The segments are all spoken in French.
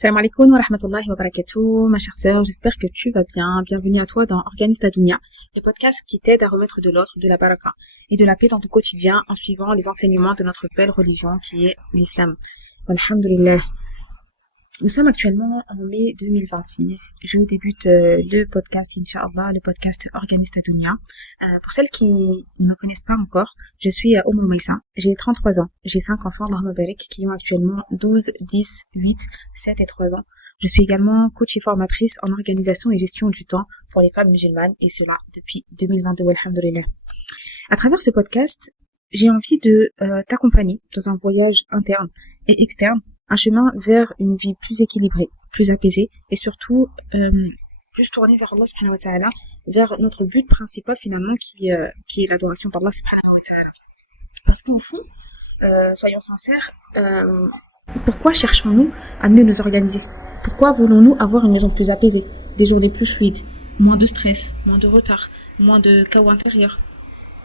Salam alaikum wa rahmatullahi wa barakatuh, ma chère sœur, j'espère que tu vas bien. Bienvenue à toi dans Organise ta Dunya, le podcast qui t'aide à remettre de l'ordre, de la baraka et de la paix dans ton quotidien en suivant les enseignements de notre belle religion qui est l'islam. Alhamdulillah. Nous sommes actuellement en mai 2026. Je débute le podcast, Inch'Allah, le podcast Organise ta Dunya. Pour celles qui ne me connaissent pas encore, je suis Maïsa. J'ai 33 ans. J'ai 5 enfants dans Mabarak qui ont actuellement 12, 10, 8, 7 et 3 ans. Je suis également coach et formatrice en organisation et gestion du temps pour les femmes musulmanes et cela depuis 2022, alhamdulillah. À travers ce podcast, j'ai envie de t'accompagner dans un voyage interne et externe, un chemin vers une vie plus équilibrée, plus apaisée et surtout plus tournée vers Allah subhanahu wa ta'ala, vers notre but principal finalement qui est l'adoration d'Allah subhanahu wa ta'ala. Parce qu'au fond, soyons sincères, pourquoi cherchons-nous à mieux nous organiser? Pourquoi voulons-nous avoir une maison plus apaisée, des journées plus fluides, moins de stress, moins de retard, moins de chaos intérieur?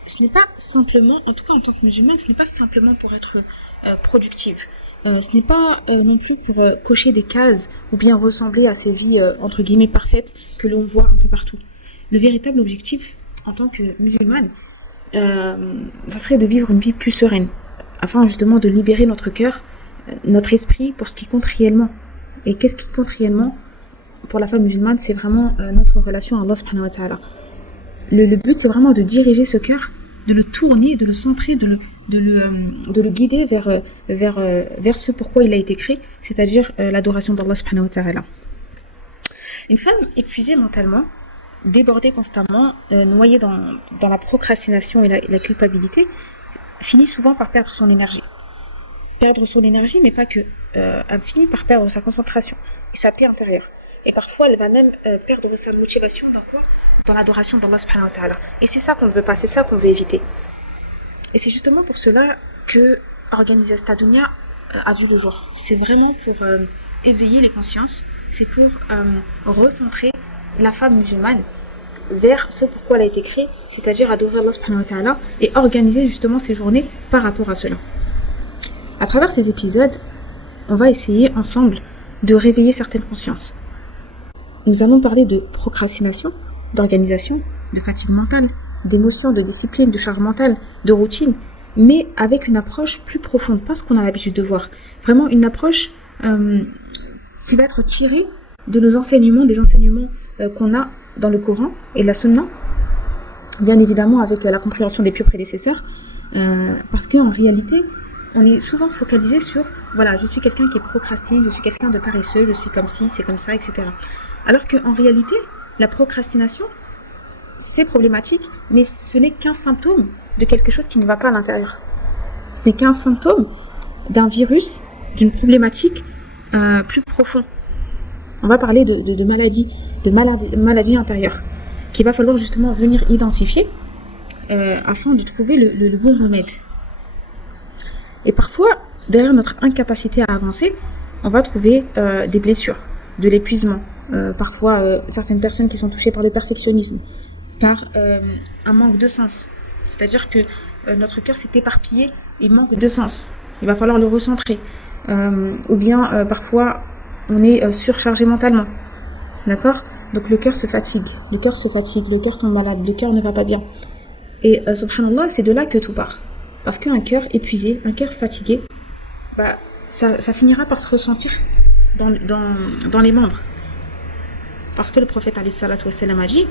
Ce n'est pas simplement, en tout cas en tant que musulmane, ce n'est pas simplement pour être productive. Ce n'est pas non plus pour cocher des cases ou bien ressembler à ces vies entre guillemets parfaites que l'on voit un peu partout. Le véritable objectif en tant que musulmane, ça serait de vivre une vie plus sereine, afin justement de libérer notre cœur, notre esprit pour ce qui compte réellement. Et qu'est-ce qui compte réellement pour la femme musulmane? C'est vraiment notre relation à Allah subhanahu wa ta'ala. Le but, c'est vraiment de diriger ce cœur, de le tourner, de le centrer, de le guider vers ce pourquoi il a été créé, c'est-à-dire l'adoration d'Allah subhanahu wa ta'ala. Une femme épuisée mentalement, débordée constamment, noyée dans la procrastination et la culpabilité, finit souvent par perdre son énergie. Perdre son énergie, mais pas que. Elle finit par perdre sa concentration et sa paix intérieure. Et parfois, elle va même perdre sa motivation dans quoi? Dans l'adoration d'Allah subhanahu wa ta'ala. Et c'est ça qu'on ne veut pas, c'est ça qu'on veut éviter. Et c'est justement pour cela que Organise ta Dunya a vu le jour. C'est vraiment pour éveiller les consciences, c'est pour recentrer la femme musulmane vers ce pourquoi elle a été créée, c'est-à-dire adorer Allah subhanahu wa ta'ala et organiser justement ses journées par rapport à cela. À travers ces épisodes, on va essayer ensemble de réveiller certaines consciences. Nous allons parler de procrastination, d'organisation, de fatigue mentale, d'émotion, de discipline, de charge mentale, de routine, mais avec une approche plus profonde, pas ce qu'on a l'habitude de voir. Vraiment une approche qui va être tirée de nos enseignements, des enseignements qu'on a dans le Coran et la Sunna, bien évidemment avec la compréhension des pieux prédécesseurs, parce qu'en réalité, on est souvent focalisé sur, voilà, je suis quelqu'un qui procrastine, je suis quelqu'un de paresseux, je suis comme ci, c'est comme ça, etc. Alors qu'en réalité, la procrastination, c'est problématique, mais ce n'est qu'un symptôme de quelque chose qui ne va pas à l'intérieur. Ce n'est qu'un symptôme d'un virus, d'une problématique plus profonde. On va parler de maladies intérieures, qu'il va falloir justement venir identifier afin de trouver le bon remède. Et parfois, derrière notre incapacité à avancer, on va trouver des blessures, de l'épuisement. Parfois, certaines personnes qui sont touchées par le perfectionnisme, par un manque de sens. C'est-à-dire que notre cœur s'est éparpillé et manque de sens. Il va falloir le recentrer. Ou bien, parfois, on est surchargé mentalement. D'accord? Donc le cœur se fatigue, le cœur tombe malade, le cœur ne va pas bien. Et subhanallah, c'est de là que tout part. Parce qu'un cœur épuisé, un cœur fatigué, bah, ça finira par se ressentir dans les membres. Parce que le prophète alayhi salatu wassalam a dit,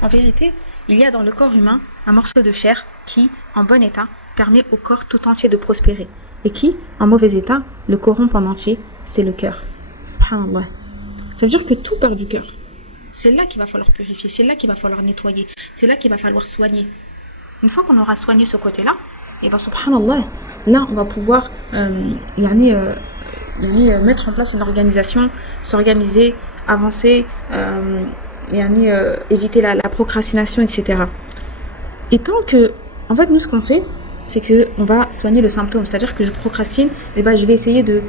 en vérité, il y a dans le corps humain un morceau de chair qui, en bon état, permet au corps tout entier de prospérer. Et qui, en mauvais état, le corrompt en entier, c'est le cœur. Subhanallah. Ça veut dire que tout part du cœur. C'est là qu'il va falloir purifier, c'est là qu'il va falloir nettoyer, c'est là qu'il va falloir soigner. Une fois qu'on aura soigné ce côté-là, et ben subhanallah, là on va pouvoir mettre en place une organisation, s'organiser, avancer, éviter la procrastination, etc. Et tant que, en fait, nous ce qu'on fait, c'est que on va soigner le symptôme, c'est-à-dire que je procrastine, et ben je vais essayer de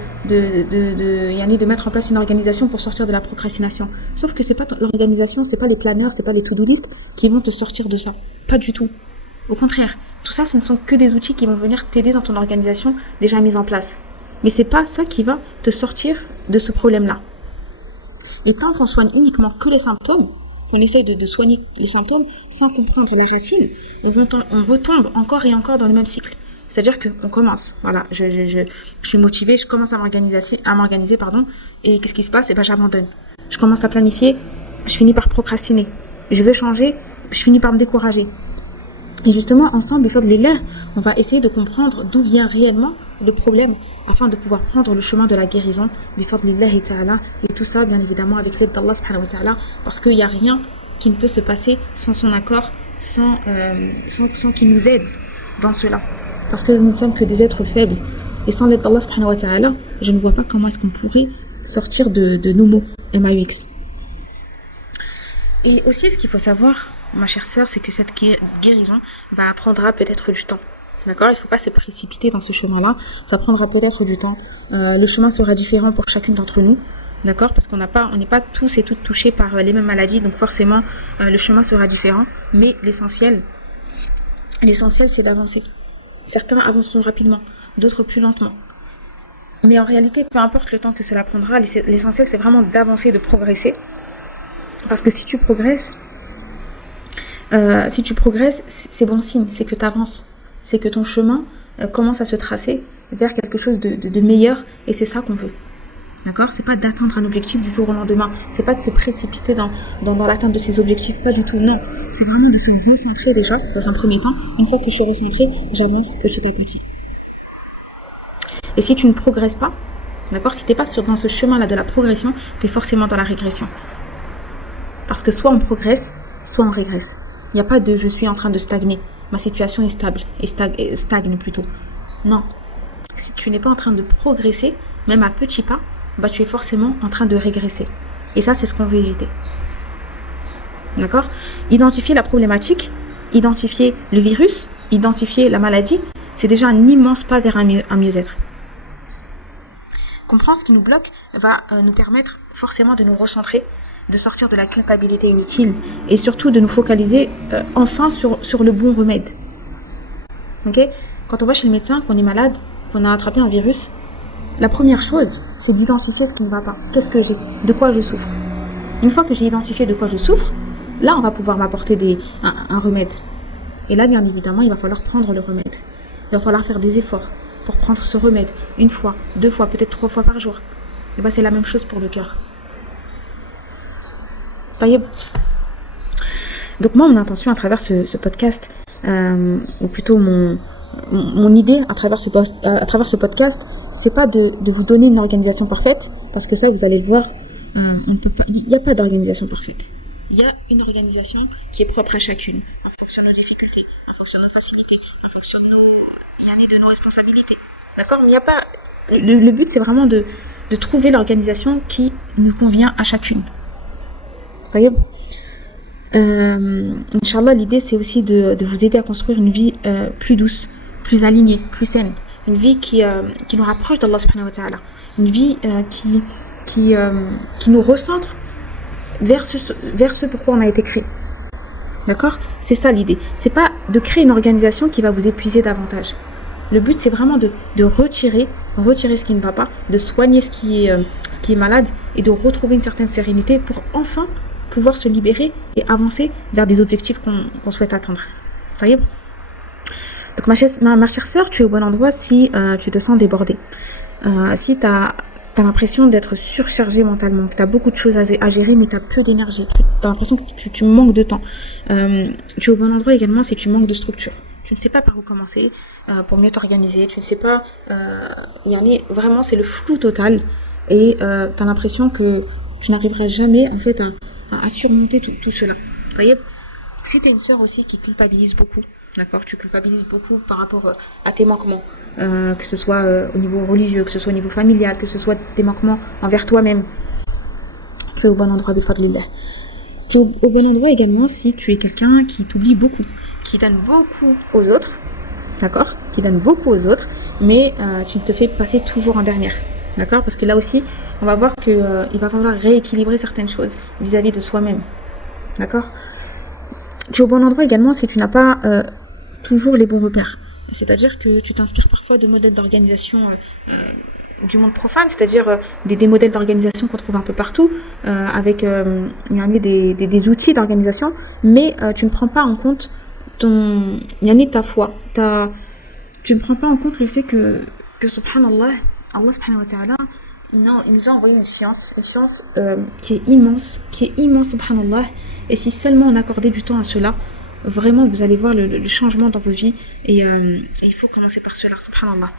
mettre en place une organisation pour sortir de la procrastination. Sauf que c'est pas l'organisation, c'est pas les planeurs, c'est pas les to-do list qui vont te sortir de ça, pas du tout. Au contraire, tout ça, ce ne sont que des outils qui vont venir t'aider dans ton organisation déjà mise en place. Mais c'est pas ça qui va te sortir de ce problème-là. Et tant qu'on soigne uniquement que les symptômes, qu'on essaye de soigner les symptômes sans comprendre la racine, on retombe encore et encore dans le même cycle. C'est-à-dire qu'on commence, voilà, je suis motivée, je commence à m'organiser, et qu'est-ce qui se passe? Et ben j'abandonne. Je commence à planifier, je finis par procrastiner. Je veux changer, je finis par me décourager. Et justement, ensemble, on va essayer de comprendre d'où vient réellement le problème afin de pouvoir prendre le chemin de la guérison, et tout ça, bien évidemment, avec l'aide d'Allah subhanahu wa ta'ala, parce qu'il n'y a rien qui ne peut se passer sans son accord, sans qu'il nous aide dans cela. Parce que nous ne sommes que des êtres faibles. Et sans l'aide d'Allah subhanahu wa ta'ala, je ne vois pas comment est-ce qu'on pourrait sortir de nos maux, MAUX. Et aussi, ce qu'il faut savoir, ma chère sœur, c'est que cette guérison prendra peut-être du temps. D'accord? Il ne faut pas se précipiter dans ce chemin-là. Ça prendra peut-être du temps. Le chemin sera différent pour chacune d'entre nous. D'accord? Parce qu'on n'est pas tous et toutes touchés par les mêmes maladies. Donc forcément, le chemin sera différent. Mais l'essentiel, c'est d'avancer. Certains avanceront rapidement, d'autres plus lentement. Mais en réalité, peu importe le temps que cela prendra, l'essentiel, c'est vraiment d'avancer, de progresser. Parce que si tu progresses, c'est bon signe, c'est que tu avances, c'est que ton chemin commence à se tracer vers quelque chose de meilleur, et c'est ça qu'on veut. D'accord? C'est pas d'atteindre un objectif du jour au lendemain, c'est pas de se précipiter dans l'atteinte de ses objectifs, pas du tout, non. C'est vraiment de se recentrer déjà, dans un premier temps. Une fois que je suis recentrée, j'avance petit à petit. Et si tu ne progresses pas, d'accord, si tu n'es pas dans ce chemin-là de la progression, tu es forcément dans la régression. Parce que soit on progresse, soit on régresse. Il n'y a pas de « je suis en train de stagner ». Ma situation est stable, et stagne plutôt. Non. Si tu n'es pas en train de progresser, même à petits pas, tu es forcément en train de régresser. Et ça, c'est ce qu'on veut éviter. D'accord? Identifier la problématique, identifier le virus, identifier la maladie, c'est déjà un immense pas vers un mieux-être. Comprendre ce qui nous bloque va nous permettre forcément de nous recentrer, de sortir de la culpabilité inutile et surtout de nous focaliser enfin sur le bon remède. Ok? Quand on va chez le médecin, qu'on est malade, qu'on a attrapé un virus, la première chose, c'est d'identifier ce qui ne va pas. Qu'est-ce que j'ai? De quoi je souffre? Une fois que j'ai identifié de quoi je souffre, là on va pouvoir m'apporter un remède. Et là, bien évidemment, il va falloir prendre le remède. Il va falloir faire des efforts pour prendre ce remède 1 fois, 2 fois, peut-être 3 fois par jour. Et c'est la même chose pour le cœur. Donc moi, mon intention à travers ce podcast, ou plutôt mon idée à travers ce podcast, c'est pas de vous donner une organisation parfaite, parce que ça, vous allez le voir, il n'y a pas d'organisation parfaite. Il y a une organisation qui est propre à chacune, en fonction de nos difficultés, en fonction de nos facilités, en fonction de nos responsabilités. D'accord? Mais il n'y a pas... Le but, c'est vraiment de trouver l'organisation qui nous convient à chacune. Voyez? Inch'Allah, l'idée, c'est aussi de vous aider à construire une vie plus douce, plus alignée, plus saine. Une vie qui nous rapproche d'Allah subhanahu wa ta'ala. Une vie qui nous recentre vers ce pourquoi on a été créé. D'accord? C'est ça l'idée. C'est pas de créer une organisation qui va vous épuiser davantage. Le but, c'est vraiment de retirer ce qui ne va pas, de soigner ce qui est malade et de retrouver une certaine sérénité pour enfin pouvoir se libérer et avancer vers des objectifs qu'on souhaite atteindre. Vous voyez? Donc ma chère sœur, tu es au bon endroit si tu te sens débordée. Si tu as l'impression d'être surchargée mentalement, que tu as beaucoup de choses à gérer, mais tu as peu d'énergie, tu as l'impression que tu manques de temps. Tu es au bon endroit également si tu manques de structure. Tu ne sais pas par où commencer pour mieux t'organiser. Tu ne sais pas... vraiment, c'est le flou total. Et tu as l'impression que tu n'arriveras jamais en fait à surmonter tout cela. Vous voyez? Si tu es une sœur aussi qui culpabilise beaucoup, d'accord, tu culpabilises beaucoup par rapport à tes manquements, que ce soit au niveau religieux, que ce soit au niveau familial, que ce soit tes manquements envers toi-même, tu es au bon endroit, bifadlillah. Tu es au bon endroit également si tu es quelqu'un qui t'oublie beaucoup, qui donne beaucoup aux autres, d'accord, qui donne beaucoup aux autres, mais tu te fais passer toujours en dernière. D'accord? Parce que là aussi, on va voir qu'il va falloir rééquilibrer certaines choses vis-à-vis de soi-même. D'accord? Tu es au bon endroit également si tu n'as pas toujours les bons repères. C'est-à-dire que tu t'inspires parfois de modèles d'organisation du monde profane, c'est-à-dire des modèles d'organisation qu'on trouve un peu partout, avec des outils d'organisation, mais tu ne prends pas en compte ta foi. Tu ne prends pas en compte le fait que subhanallah, Allah subhanahu wa ta'ala, il nous a envoyé une science qui est immense, subhanallah, et si seulement on accordait du temps à cela, vraiment vous allez voir le changement dans vos vies, et il faut commencer par cela, subhanallah.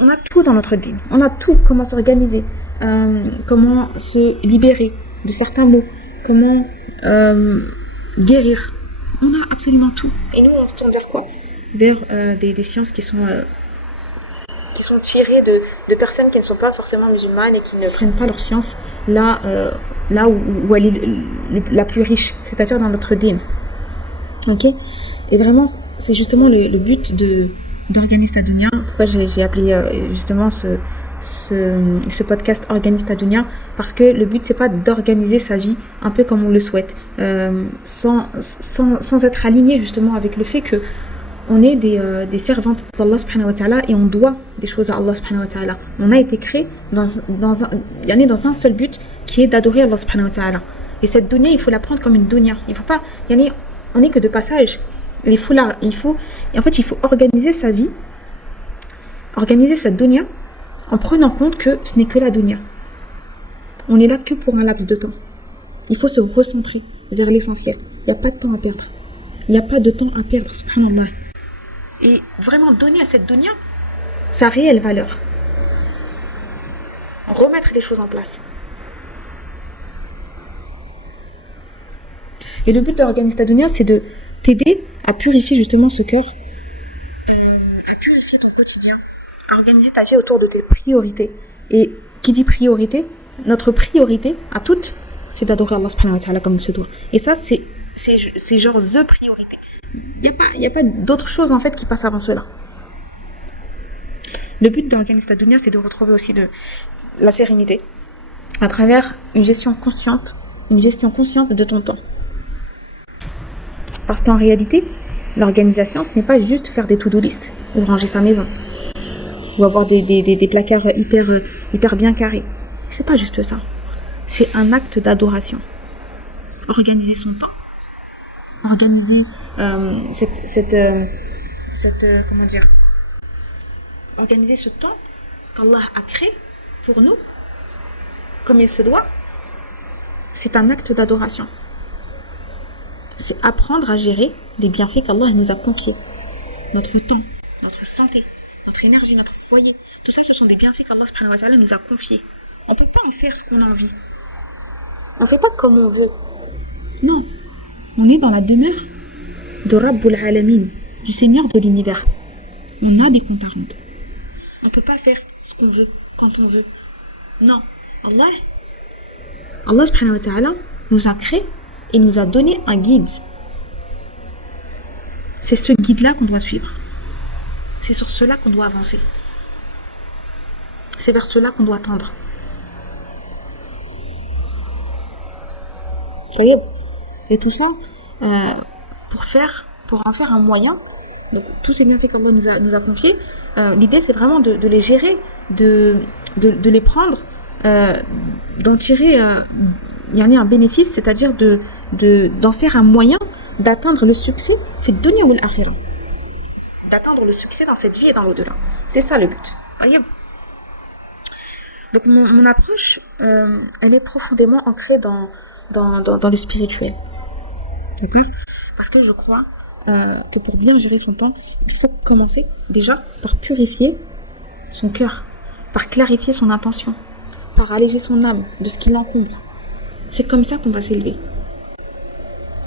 On a tout dans notre dîn, on a tout, comment s'organiser, comment se libérer de certains mots, comment guérir, on a absolument tout. Et nous on se tourne vers quoi? Vers des sciences qui sont tirées de personnes qui ne sont pas forcément musulmanes et qui ne prennent pas leur science là où elle est la plus riche, c'est-à-dire dans notre dîn. Ok? Et vraiment, c'est justement le but d'Organista Dunya. Pourquoi j'ai appelé justement ce podcast Organista Dunya? Parce que le but, c'est pas d'organiser sa vie un peu comme on le souhaite, sans être aligné justement avec le fait que on est des servantes d'Allah subhanahu wa ta'ala et on doit des choses à Allah subhanahu wa ta'ala. On a été créé dans un seul but qui est d'adorer Allah subhanahu wa ta'ala. Et cette dunya, il faut la prendre comme une dunya. Il faut pas, on n'est que de passage. Il faut organiser sa vie, organiser sa dunya en prenant compte que ce n'est que la dunya. On est là que pour un laps de temps. Il faut se recentrer vers l'essentiel. Il n'y a pas de temps à perdre. Il n'y a pas de temps à perdre, subhanallah. Et vraiment donner à cette dunya sa réelle valeur. Remettre les choses en place. Et le but de Organista Dunya, c'est de t'aider à purifier justement ce cœur, à purifier ton quotidien, à organiser ta vie autour de tes priorités. Et qui dit priorité, notre priorité à toutes, c'est d'adorer Allah subhanahu wa ta'ala comme il se doit. Et ça, c'est genre the priorité. Il n'y a pas d'autre chose en fait qui passe avant cela. Le but d'Organista Dunya, c'est de retrouver aussi de la sérénité à travers une gestion consciente de ton temps. Parce qu'en réalité, l'organisation, ce n'est pas juste faire des to-do list ou ranger sa maison ou avoir des placards hyper bien carrés. C'est pas juste ça. C'est un acte d'adoration. Organiser son temps. Organiser organiser ce temps qu'Allah a créé pour nous comme il se doit, c'est un acte d'adoration. C'est apprendre à gérer les bienfaits qu'Allah nous a confiés. Notre temps, notre santé, notre énergie, notre foyer, tout ça, ce sont des bienfaits qu'Allah subhanahu wa ta'ala nous a confiés. On ne peut pas en faire ce qu'on a envie. On ne fait pas comme on veut. Non, on est dans la demeure de Rabbul Alamin, du Seigneur de l'univers. On a des comptes à rendre. On ne peut pas faire ce qu'on veut, quand on veut. Non, Allah subhanahu wa ta'ala nous a créé et nous a donné un guide. C'est ce guide-là qu'on doit suivre. C'est sur cela qu'on doit avancer. C'est vers cela qu'on doit tendre. Voyez ? Et tout ça, pour en faire un moyen, donc tous ces bienfaits qu'Allah nous a confiés, l'idée c'est vraiment de les gérer, de les prendre, d'en tirer un bénéfice, c'est-à-dire d'en faire un moyen d'atteindre le succès, fait dunya wal akhirah. D'atteindre le succès dans cette vie et dans l'au-delà. C'est ça le but. Voyez ? Donc mon approche, elle est profondément ancrée dans le spirituel. D'accord ? Parce que je crois que pour bien gérer son temps, il faut commencer déjà par purifier son cœur, par clarifier son intention, par alléger son âme de ce qui l'encombre. C'est comme ça qu'on va s'élever.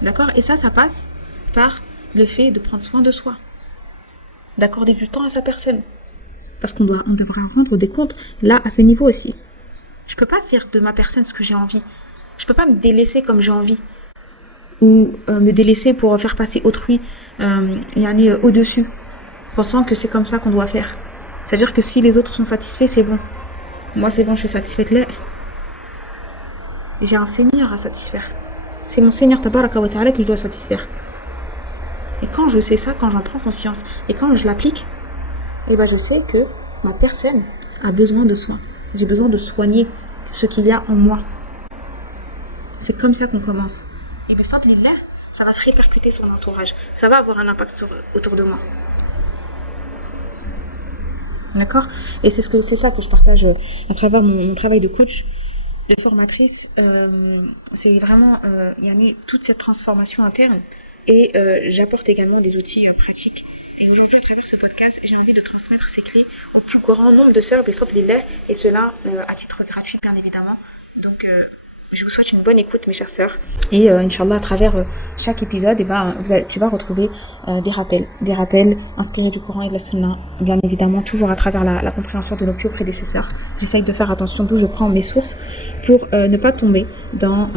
D'accord ? Et ça passe par le fait de prendre soin de soi, d'accorder du temps à sa personne. Parce qu'on devra rendre des comptes là, à ce niveau aussi. Je peux pas faire de ma personne ce que j'ai envie. Je peux pas me délaisser comme j'ai envie. Ou me délaisser pour faire passer autrui au-dessus, pensant que c'est comme ça qu'on doit faire. C'est-à-dire que si les autres sont satisfaits, c'est bon. Moi, c'est bon, je suis satisfaite là. J'ai un Seigneur à satisfaire. C'est mon Seigneur Tabaraka wa Ta'ala que je dois satisfaire. Et quand je sais ça, quand j'en prends conscience, et quand je l'applique, je sais que ma personne, a besoin de soins. J'ai besoin de soigner ce qu'il y a en moi. C'est comme ça qu'on commence. Et bifadlillah, ça va se répercuter sur l'entourage. Ça va avoir un impact autour de moi. D'accord? Et c'est ça que je partage à travers mon travail de coach, de formatrice. C'est vraiment toute cette transformation interne. Et j'apporte également des outils pratiques. Et aujourd'hui, à travers ce podcast, j'ai envie de transmettre ces clés au plus grand nombre de sœurs, bifadlillah, et cela à titre gratuit, bien évidemment. Donc, je vous souhaite une bonne écoute, mes chères sœurs. Et Inch'Allah, à travers chaque épisode, tu vas retrouver des rappels inspirés du Coran et de la Sunna, bien évidemment, toujours à travers la compréhension de nos plus prédécesseurs. J'essaye de faire attention d'où je prends mes sources pour ne pas tomber dans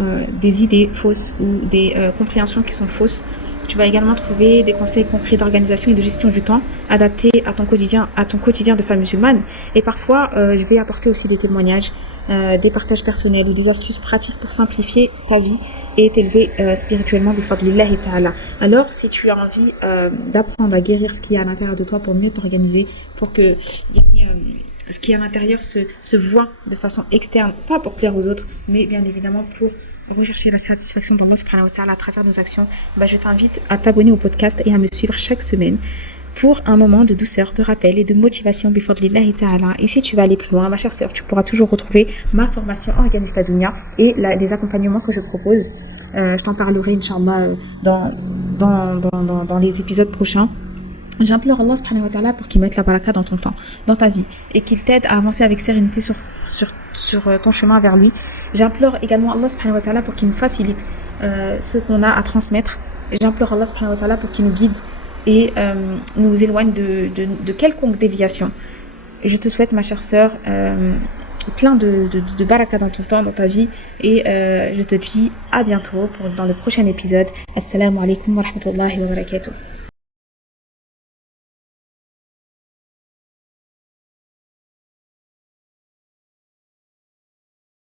des idées fausses ou des compréhensions qui sont fausses. Tu vas également trouver des conseils concrets d'organisation et de gestion du temps adaptés à ton quotidien de femme musulmane. Et parfois, je vais apporter aussi des témoignages, des partages personnels ou des astuces pratiques pour simplifier ta vie et t'élever spirituellement bifadlillahi ta'ala. Alors, si tu as envie d'apprendre à guérir ce qui est à l'intérieur de toi pour mieux t'organiser, pour que ce qui est à l'intérieur se voit de façon externe, pas pour plaire aux autres, mais bien évidemment pour rechercher la satisfaction d'Allah subhanahu wa ta'ala à travers nos actions, je t'invite à t'abonner au podcast et à me suivre chaque semaine pour un moment de douceur, de rappel et de motivation bifadlillahi ta'ala. Et si tu vas aller plus loin, ma chère sœur, tu pourras toujours retrouver ma formation Organista Dunya et les accompagnements que je propose. Je t'en parlerai, Inch'Allah, dans les épisodes prochains. J'implore Allah subhanahu wa ta'ala pour qu'il mette la baraka dans ton temps, dans ta vie, et qu'il t'aide à avancer avec sérénité sur ton chemin vers lui. J'implore également Allah subhanahu wa ta'ala pour qu'il nous facilite ce qu'on a à transmettre. J'implore Allah subhanahu wa ta'ala pour qu'il nous guide et nous éloigne de quelconque déviation. Je te souhaite, ma chère sœur, plein de baraka dans ton temps, dans ta vie, et je te dis à bientôt dans le prochain épisode. Assalamu alaikum wa rahmatullahi wa barakatuh.